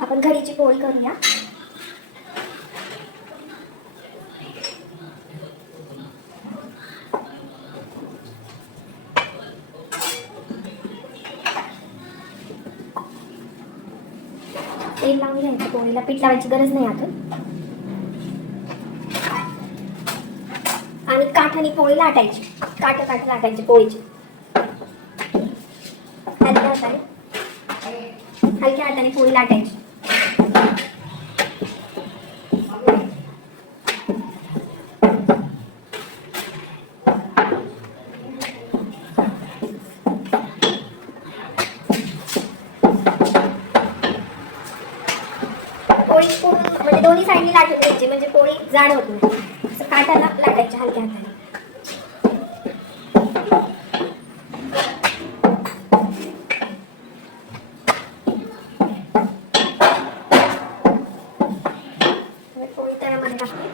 आपण घडीची पोळी करूया. तेल लावून घ्यायचं, पोळीला पीठ लावायची गरज नाही अजून. आणि काठाने पोळी लाटायची, काठ लाटायची पोळीची. हलक्या हाताने पोळी लाटायची. पोळी पूर्ण म्हणजे दोन्ही साईडनी लाटून घ्यायची, म्हणजे पोळी जाड होत नाही. असं काठाला लाटायची हलक्या हाताने. पोळी तव्यामध्ये टाकते.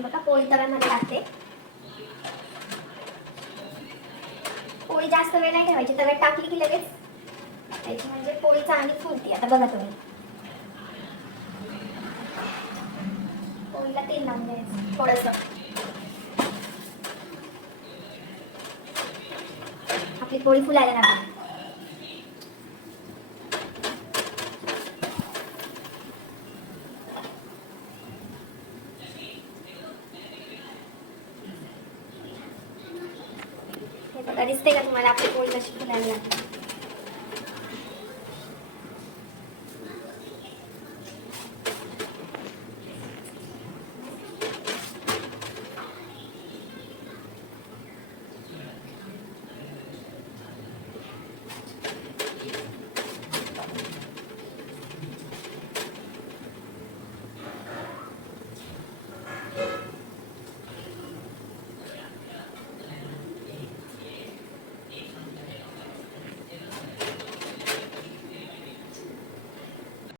बघा पोळी तव्यामध्ये टाकते. पोळी जास्त वेळ नाही ठेवायची, तव्यात टाकली की लगेच त्याची म्हणजे पोळी चांगली फुलते. आता बघा तुम्ही, पोळीला तेल लावून द्यायचं थोडंसं. आपली पोळी फुलायला लागते. हे बघा, दिसते का तुम्हाला आपली पोळी कशी फुलायला लागते?